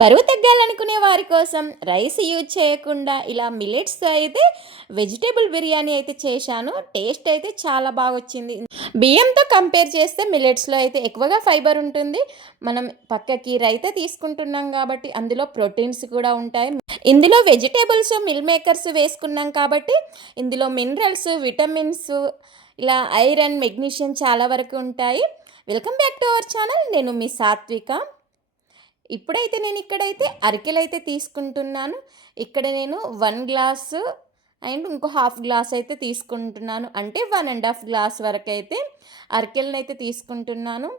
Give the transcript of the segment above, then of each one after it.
బరువు తగ్గాలనుకునే వారి కోసం రైస్ యూజ్ చేయకుండా ఇలా మిల్లెట్స్‌తో అయితే వెజిటబుల్ బిర్యానీ అయితే చేశాను. టేస్ట్ అయితే చాలా బాగొచ్చింది. బియ్యంతో కంపేర్ చేస్తే మిల్లెట్స్‌లో అయితే ఎక్కువగా ఫైబర్ ఉంటుంది. మనం పక్కకి రైతా తీసుకుంటున్నాం కాబట్టి అందులో ప్రోటీన్స్ కూడా ఉంటాయి. ఇందులో వెజిటబుల్స్, మిల్ మేకర్స్ వేసుకున్నాం కాబట్టి ఇందులో మినరల్స్, విటమిన్స్ ఇలా ఐరన్, మెగ్నీషియం చాలా వరకు ఉంటాయి. Welcome back to our channel. నేను మీ సాత్విక. ఇప్పుడైతే నేనిక్కడైతే అరికెలైతే తీసుకుంటున్నాను. ఇక్కడ నేను 1 గ్లాసు అండ్ ఇంకో హాఫ్ గ్లాస్ అయితే తీసుకుంటున్నాను. అంటే 1 ½ గ్లాస్ వరకైతే అరికెలనైతే తీసుకుంటున్నాను.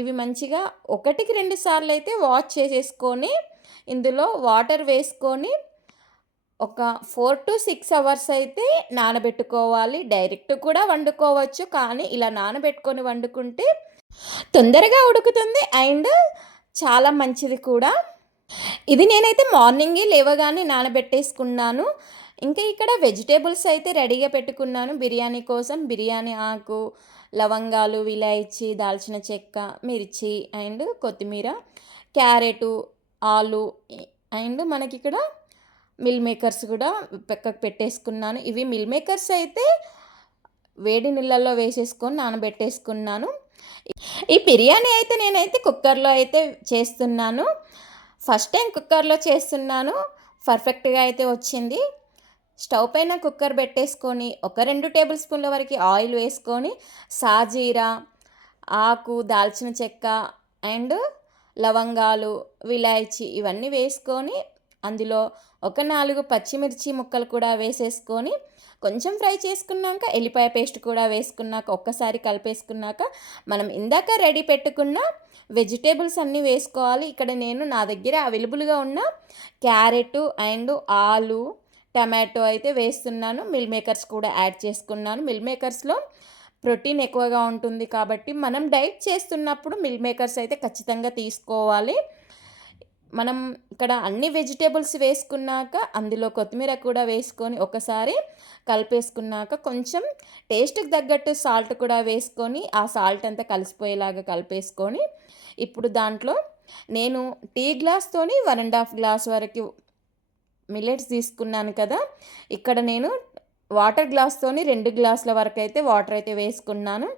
ఇవి మంచిగా 1కి 2 సార్లయితే వాష్ చేసేసుకొని, ఇందులో వాటర్ వేసుకొని ఒక 4-6 అవర్స్ అయితే నానబెట్టుకోవాలి. డైరెక్ట్ కూడా వండుకోవచ్చు. కానీ ఇలా నానబెట్టుకొని వండుకుంటే తొందరగా ఉడుకుతుంది అండ్ చాలా మంచిది కూడా. ఇది నేనైతే మార్నింగే లేవగానే నానబెట్టేసుకున్నాను. ఇంకా ఇక్కడ వెజిటబుల్స్ అయితే రెడీగా పెట్టుకున్నాను బిర్యానీ కోసం. బిర్యానీ ఆకు, లవంగాలు, ఇలాయచి, దాల్చిన చెక్క, మిర్చి అండ్ కొత్తిమీర, క్యారెటు, ఆలు అండ్ మనకిక్కడ మిల్ మేకర్స్ కూడా పక్కకు పెట్టేసుకున్నాను. ఇవి మిల్ మేకర్స్ అయితే వేడి నీళ్ళల్లో వేసేసుకొని నానబెట్టేసుకున్నాను. ఈ బిర్యానీ అయితే నేనైతే కుక్కర్లో అయితే చేస్తున్నాను. ఫస్ట్ టైం కుక్కర్లో చేస్తున్నాను. పర్ఫెక్ట్‌గా అయితే వచ్చింది. స్టవ్ పైన కుక్కర్ పెట్టేసుకొని ఒక 2 టేబుల్ స్పూన్ల వరకు ఆయిల్ వేసుకొని సాజీరా, ఆకు, దాల్చిన చెక్క అండ్ లవంగాలు, ఇలాయచి ఇవన్నీ వేసుకొని అందులో ఒక 4 పచ్చిమిర్చి ముక్కలు కూడా వేసేసుకొని కొంచెం ఫ్రై చేసుకున్నాక ఎల్లిపాయ పేస్ట్ కూడా వేసుకున్నాక ఒక్కసారి కలిపేసుకున్నాక మనం ఇందాక రెడీ పెట్టుకున్న వెజిటేబుల్స్ అన్నీ వేసుకోవాలి. ఇక్కడ నేను నా దగ్గర అవైలబుల్గా ఉన్న క్యారెట్ అండ్ ఆలు, టమాటో అయితే వేస్తున్నాను. మిల్ మేకర్స్ కూడా యాడ్ చేసుకున్నాను. మిల్ మేకర్స్లో ప్రోటీన్ ఎక్కువగా ఉంటుంది కాబట్టి మనం డైట్ చేస్తున్నప్పుడు మిల్ మేకర్స్ అయితే ఖచ్చితంగా తీసుకోవాలి. మనం ఇక్కడ అన్ని వెజిటేబుల్స్ వేసుకున్నాక అందులో కొత్తిమీర కూడా వేసుకొని ఒకసారి కలిపేసుకున్నాక కొంచెం టేస్ట్‌కి తగ్గట్టు సాల్ట్ కూడా వేసుకొని ఆ సాల్ట్ అంతా కలిసిపోయేలాగా కలిపేసుకొని ఇప్పుడు దాంట్లో నేను టీ గ్లాస్‌తోని 1 ½ గ్లాస్ వరకు మిల్లెట్స్ తీసుకున్నాను కదా! ఇక్కడ నేను వాటర్ గ్లాస్‌తోని 2 గ్లాసుల వరకైతే వాటర్ అయితే వేసుకున్నాను.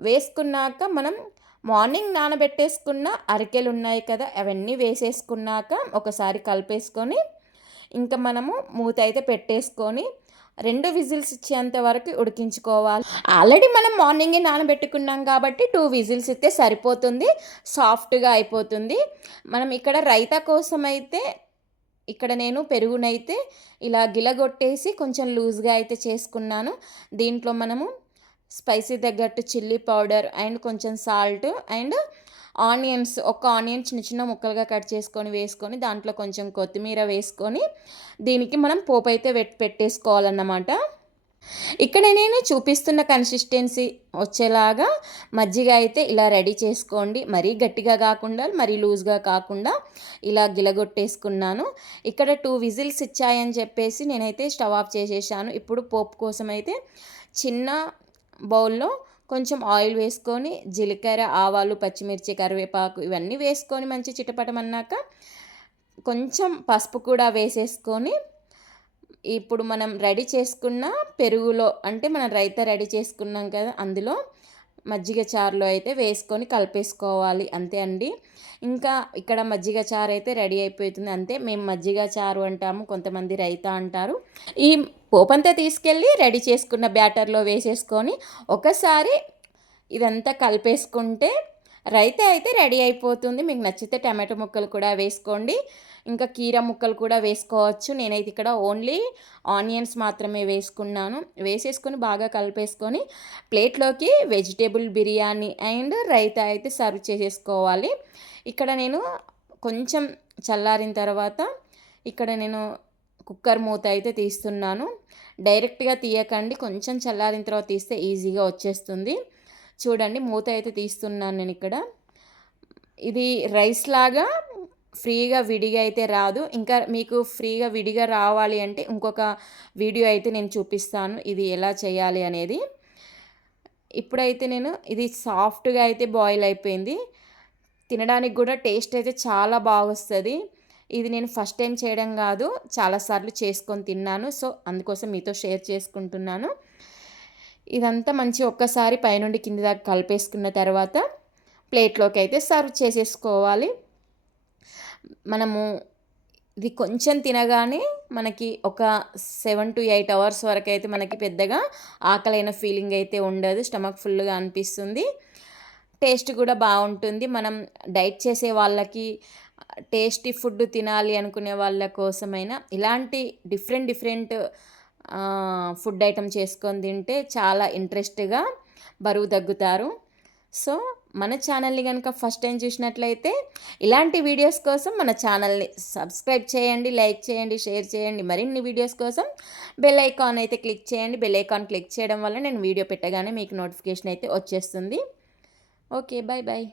వేసుకున్నాక మనం మార్నింగ్ నానబెట్టేసుకున్న అరికెలు ఉన్నాయి కదా! అవన్నీ వేసేసుకున్నాక ఒకసారి కలిపేసుకొని ఇంకా మనము మూత అయితే పెట్టేసుకొని 2 విజిల్స్ ఇచ్చేంత వరకు ఉడికించుకోవాలి. ఆల్రెడీ మనం మార్నింగే నానబెట్టుకున్నాం కాబట్టి 2 విజిల్స్ ఇస్తే సరిపోతుంది. సాఫ్ట్‌గా అయిపోతుంది. మనం ఇక్కడ రైతా కోసమైతే ఇక్కడ నేను పెరుగునైతే ఇలా గిలగొట్టేసి కొంచెం లూజ్‌గా అయితే చేసుకున్నాను. దీంట్లో మనము స్పైసీ తగ్గట్టు చిల్లీ పౌడర్ అండ్ కొంచెం సాల్ట్ అండ్ ఆనియన్స్, ఒక ఆనియన్ చిన్న చిన్న ముక్కలుగా కట్ చేసుకొని వేసుకొని దాంట్లో కొంచెం కొత్తిమీర వేసుకొని దీనికి మనం పోపు అయితే పెట్టేసుకోవాలన్నమాట. ఇక్కడ నేను చూపిస్తున్న కన్సిస్టెన్సీ వచ్చేలాగా మజ్జిగ అయితే ఇలా రెడీ చేసుకోండి. మరీ గట్టిగా కాకుండా మరీ లూజ్గా కాకుండా ఇలా గిలగొట్టేసుకున్నాను. ఇక్కడ 2 విజిల్స్ ఇచ్చాయని చెప్పేసి నేనైతే స్టవ్ ఆఫ్ చేసేసాను. ఇప్పుడు పోపు కోసం అయితే చిన్న బౌల్‌లో కొంచెం ఆయిల్ వేసుకొని జీలకర్ర, ఆవాలు, పచ్చిమిర్చి, కరివేపాకు ఇవన్నీ వేసుకొని మంచి చిటపటమన్నాక కొంచెం పసుపు కూడా వేసేసుకొని ఇప్పుడు మనం రెడీ చేసుకున్న పెరుగులో అంటే మనం రైతా రెడీ చేసుకున్నాం కదా! అందులో మజ్జిగ చారులో అయితే వేసుకొని కలిపేసుకోవాలి. అంతే అండి. ఇంకా ఇక్కడ మజ్జిగ చారు అయితే రెడీ అయిపోతుంది. అంతే మేము మజ్జిగ చారు అంటాము. కొంతమంది రైతా అంటారు. ఈ పోపంతా తీసుకెళ్ళి రెడీ చేసుకున్న బ్యాటర్‌లో వేసేసుకొని ఒకసారి ఇదంతా కలిపేసుకుంటే రైతా అయితే రెడీ అయిపోతుంది. మీకు నచ్చితే టమాటో ముక్కలు కూడా వేసుకోండి. ఇంకా కీర ముక్కలు కూడా వేసుకోవచ్చు. నేనైతే ఇక్కడ ఓన్లీ ఆనియన్స్ మాత్రమే వేసుకున్నాను. వేసేసుకొని బాగా కలిపేసుకొని ప్లేట్‌లోకి వెజిటబుల్ బిర్యానీ అండ్ రైతా అయితే సర్వ్ చేసేసుకోవాలి. ఇక్కడ నేను కొంచెం చల్లారిన తర్వాత ఇక్కడ నేను కుక్కర్ మూత అయితే తీస్తున్నాను. డైరెక్ట్‌గా తీయకండి. కొంచెం చల్లారిన తర్వాత తీస్తే ఈజీగా వచ్చేస్తుంది. చూడండి మూత అయితే తీస్తున్నాను నేనిక్కడ. ఇది రైస్ లాగా ఫ్రీగా విడిగా అయితే రాదు. ఇంకా మీకు ఫ్రీగా విడిగా రావాలి అంటే ఇంకొక వీడియో అయితే నేను చూపిస్తాను ఇది ఎలా చేయాలి అనేది. ఇప్పుడైతే నేను ఇది సాఫ్ట్‌గా అయితే బాయిల్ అయిపోయింది. తినడానికి కూడా టేస్ట్ అయితే చాలా బాగొస్తది. ఇది నేను ఫస్ట్ టైం చేయడం కాదు, చాలాసార్లు చేసుకొని తిన్నాను. సో, అందుకోసం మీతో షేర్ చేసుకుంటున్నాను. ఇదంతా మంచి ఒక్కసారి పైనుండి కింది దాకా కలిపేసుకున్న తర్వాత ప్లేట్‌లోకి అయితే సర్వ్ చేసేసుకోవాలి. మనము ఇది కొంచెం తినగానే మనకి ఒక 7-8 అవర్స్ వరకైతే మనకి పెద్దగా ఆకలైన ఫీలింగ్ అయితే ఉండదు. స్టమక్ ఫుల్‌గా అనిపిస్తుంది. టేస్ట్ కూడా బావుంటుంది. మనం డైట్ చేసే వాళ్ళకి, టేస్టీ ఫుడ్ తినాలి అనుకునే వాళ్ళ కోసమైనా ఇలాంటి డిఫరెంట్ డిఫరెంట్ ఫుడ్ ఐటెమ్ చేసుకొని తింటే చాలా ఇంట్రెస్ట్‌గా బరువు తగ్గుతారు. సో, మన ఛానల్‌ని గనుక ఫస్ట్ టైం చూసినట్లయితే ఇలాంటి వీడియోస్ కోసం మన ఛానల్‌ని సబ్స్క్రైబ్ చేయండి, లైక్ చేయండి, షేర్ చేయండి. మరిన్ని వీడియోస్ కోసం బెల్ ఐకాన్ అయితే క్లిక్ చేయండి. బెల్ ఐకాన్ క్లిక్ చేయడం వల్ల నేను వీడియో పెట్టగానే మీకు నోటిఫికేషన్ అయితే వచ్చేస్తుంది. ఓకే. Bye bye.